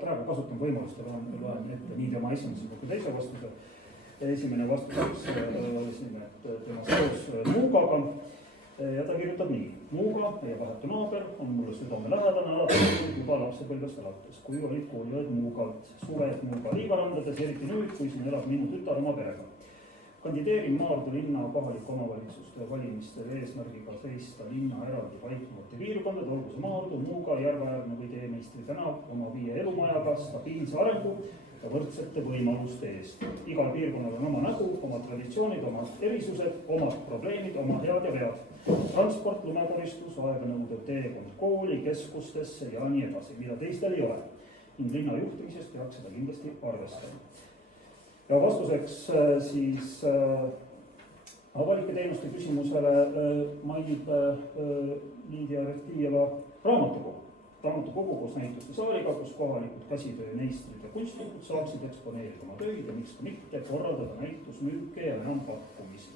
praegu kasutan võimalust ja loen ette nii tema esimese kui teise vastuse. Esimene vastus tema seos Muugaga ja ta kirjutab nii. Muuga, meie vahetu naaber, on mulle südamelähedane alates juba lapsepõlvest alates, kui olid kooliaed Muugalt, suved Muuga liivarandades, eriti nüüd, kui siin elab minu tütar oma perega. Kandideerin Maardu linna kohalike omavalitsuste valimistel eesmärgiga seista linna eraldi paiknevate piirkondade, olgu see Maardu, Muuga, Järveäärne või Teemeistri tänav oma 5 elumajaga stabiilse arengu ja võrdsete võimaluste eest. Igal piirkonnal on oma nägu, oma traditsioonid, oma erisused, omad probleemid, oma head ja vead. Transport, lumekoristus, aeganõudev teekond kooli, keskustesse ja nii edasi, mida teistel ei ole. Ning linna juhtimisest peaks seda kindlasti arvestama. Ja vastuseks siis avalike teenuste küsimusele mainib Liidia Reftijeva raamatukogu. Raamatukogu koos näituste saaliga, kus kohalikud käsitöömeistrid ja kunstnikud saaksid eksponeerida oma töid ja miks mitte korraldada näitusmüüke ja enampakkumisi.